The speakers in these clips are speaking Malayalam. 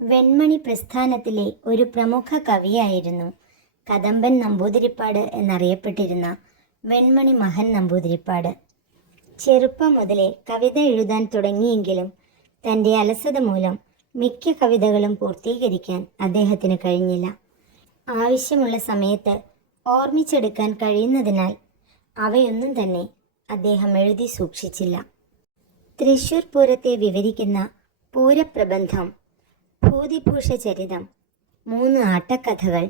വെൺമണി പ്രസ്ഥാനത്തിലെ ഒരു പ്രമുഖ കവിയായിരുന്നു. കദംബൻ നമ്പൂതിരിപ്പാട് എന്നറിയപ്പെട്ടിരുന്ന വെൺമണി മഹൻ നമ്പൂതിരിപ്പാട്. ചെറുപ്പം മുതലേ കവിത എഴുതാൻ തുടങ്ങിയെങ്കിലും തന്റെ അലസത മൂലം മിക്ക കവിതകളും പൂർത്തീകരിക്കാൻ അദ്ദേഹത്തിന് കഴിഞ്ഞില്ല. ആവശ്യമുള്ള സമയത്ത് ഓർമ്മിച്ചെടുക്കാൻ കഴിയുന്നതിനാൽ അവയൊന്നും തന്നെ അദ്ദേഹം എഴുതി സൂക്ഷിച്ചില്ല. തൃശൂർ പൂരത്തെ വിവരിക്കുന്ന പൂരപ്രബന്ധം ഭൂതിഭൂഷ ചരിതം മൂന്ന് ആട്ടക്കഥകൾ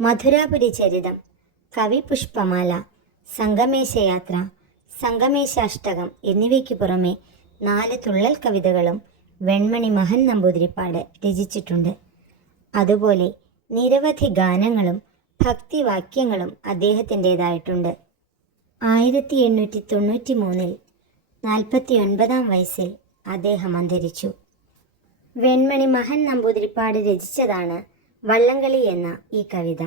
മധുരാപുരി ചരിതം കവിപുഷ്പമാല സംഗമേശയാത്ര സംഗമേശാഷ്ടകം എന്നിവയ്ക്ക് പുറമെ നാല് തുള്ളൽ കവിതകളും വെൺമണി മഹൻ നമ്പൂതിരിപ്പാട് രചിച്ചിട്ടുണ്ട്. അതുപോലെ നിരവധി ഗാനങ്ങളും ഭക്തിവാക്യങ്ങളും അദ്ദേഹത്തിന്റെതായിട്ടുണ്ട്. ആയിരത്തി എണ്ണൂറ്റി തൊണ്ണൂറ്റി മൂന്നിൽ നാൽപ്പത്തി ഒൻപതാം വയസ്സിൽ അദ്ദേഹം അന്തരിച്ചു. വെൺമണി മഹൻ നമ്പൂതിരിപ്പാട് രചിച്ചതാണ് വള്ളംകളി എന്ന ഈ കവിത.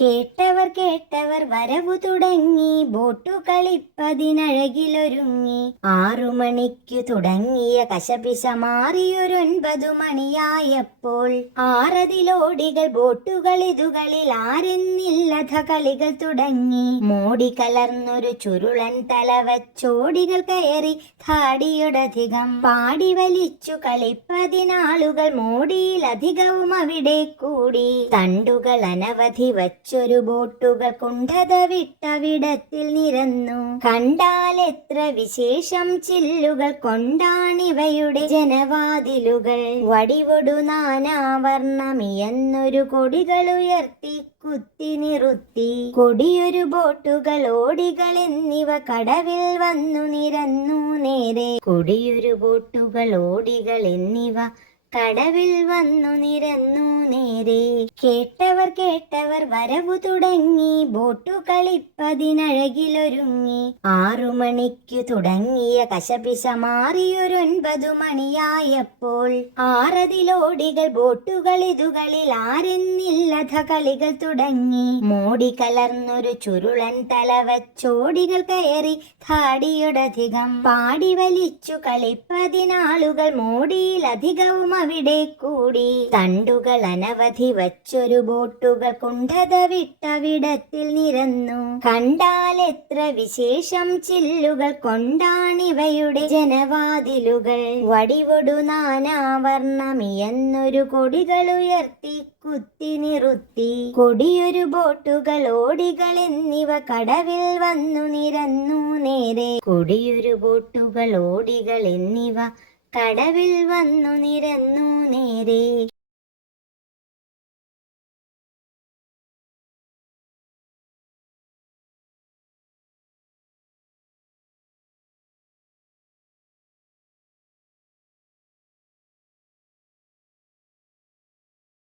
കേട്ടവർ കേട്ടവർ വരവു തുടങ്ങി ബോട്ടു കളിപ്പതിനഴകിലൊരുങ്ങി. ആറു മണിക്കു തുടങ്ങിയ കശപിശ മാറിയൊരൊൻപതു മണിയായപ്പോൾ ആറതിലോടികൾ ബോട്ടുകളിതുകളിൽ ആരെന്നില്ലത കളികൾ തുടങ്ങി. മോടി കലർന്നൊരു ചുരുളൻ തലവച്ചോടികൾ കയറി ധാടിയൊടധികം പാടി വലിച്ചു കളിപ്പതിനാളുകൾ മോടിയിലധികവും അവിടെ കൂടി. തണ്ടുകൾ അനവധി വച്ചൊരു ബോട്ടുകൾ കൊണ്ടത വിട്ടവിടത്തിൽ നിരന്നു. കണ്ടാൽ എത്ര വിശേഷം ചില്ലുകൾ കൊണ്ടാണിവയുടെ ജനവാതിലുകൾ. വടിവൊടു നാനാവർണമിയെന്നൊരു കൊടികൾ ഉയർത്തി കുത്തി നിറുത്തി. കൊടിയൊരു ബോട്ടുകൾ ഓടികൾ എന്നിവ കടവിൽ വന്നു നിരന്നു നേരെ. കൊടിയൊരു ബോട്ടുകൾ ഓടികൾ എന്നിവ കടവിൽ വന്നു നിരന്നു നേരെ. കേട്ടവർ കേട്ടവർ വരവു തുടങ്ങി. ബോട്ടു കളിപ്പതിനഴകിലൊരുങ്ങി. ആറു മണിക്കു തുടങ്ങിയ കശപിശ മാറിയൊരൊൻപതു മണിയായപ്പോൾ ആറതിലോടികൾ ബോട്ടുകൾ ഇതുകളിൽ ആരെന്നില്ലധ കളികൾ തുടങ്ങി. മോടി കലർന്നൊരു ചുരുളൻ തലവച്ചോടികൾ കയറി ധാടിയൊടധികം പാടി വലിച്ചു കളിപ്പതിനാളുകൾ മോടിയിലധികവും അവിടെ കൂടി. തണ്ടുകൾ അനവധി വച്ചൊരു ബോട്ടുകൾ കൊണ്ടത വിട്ടവിടത്തിൽ നിരന്നു. കണ്ടാൽ എത്ര വിശേഷം ചില്ലുകൾ കൊണ്ടാണിവയുടെ ജനവാതിലുകൾ. വടിവൊടു നാനാവർണമിയെന്നൊരു കൊടികൾ ഉയർത്തി കുത്തി നിറുത്തി. കൊടിയൊരു ബോട്ടുകൾ ഓടികൾ എന്നിവ കടവിൽ വന്നു നിരന്നു നേരെ. കൊടിയൊരു ബോട്ടുകൾ ഓടികൾ എന്നിവ കടവിൽ വന്നു നിരന്നു നേരെ.